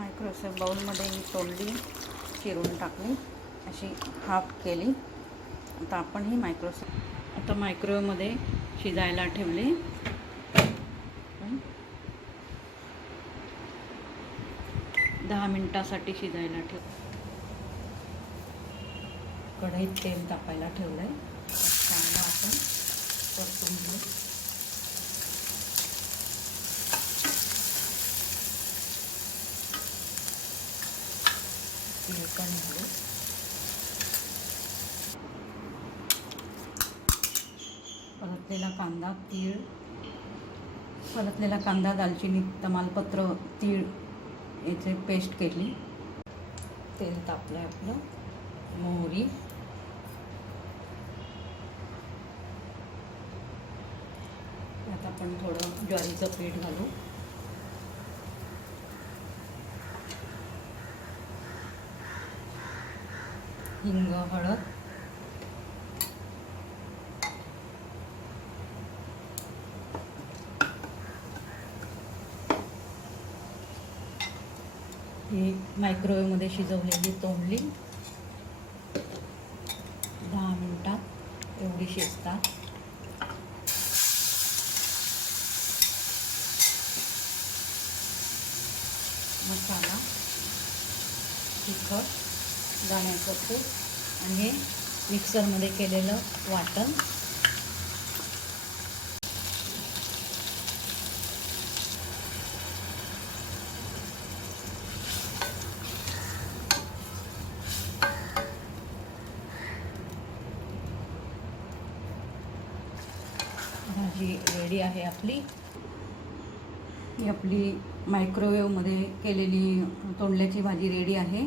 मायक्रोसेफ बाउलमध्ये ही तोंडली चिरून टाकली अशी हाफ केली. आता आपण ही मायक्रोसेफ आता मायक्रोवेवमध्ये शिजायला ठेवली. दहा मिनटासाठी शिजायला ठेव कढईत तेल तापायला ठेवलं आहे चांगलं आपण तेल पण घालू परतलेला कांदा तीळ. परतलेला कांदा दालचिनी तमालपत्र तीळ. याचे पेस्ट केली. तेल तापलं आहे आपलं. मोहरी. आता आपण थोडं ज्वारीचं पीठ घालू. हिंग हळद. ही मायक्रोवेवमध्ये शिजवलेली तोंडली. दहा मिनटात एवढी शिजतात मसाला तिखट. दाण्याचं खूप. आणि हे मिक्सरमध्ये केलेलं वाटण. भाजी रेडी आहे आपली. ही आपली मायक्रोवेवमध्ये केलेली तोंडल्याची भाजी रेडी आहे.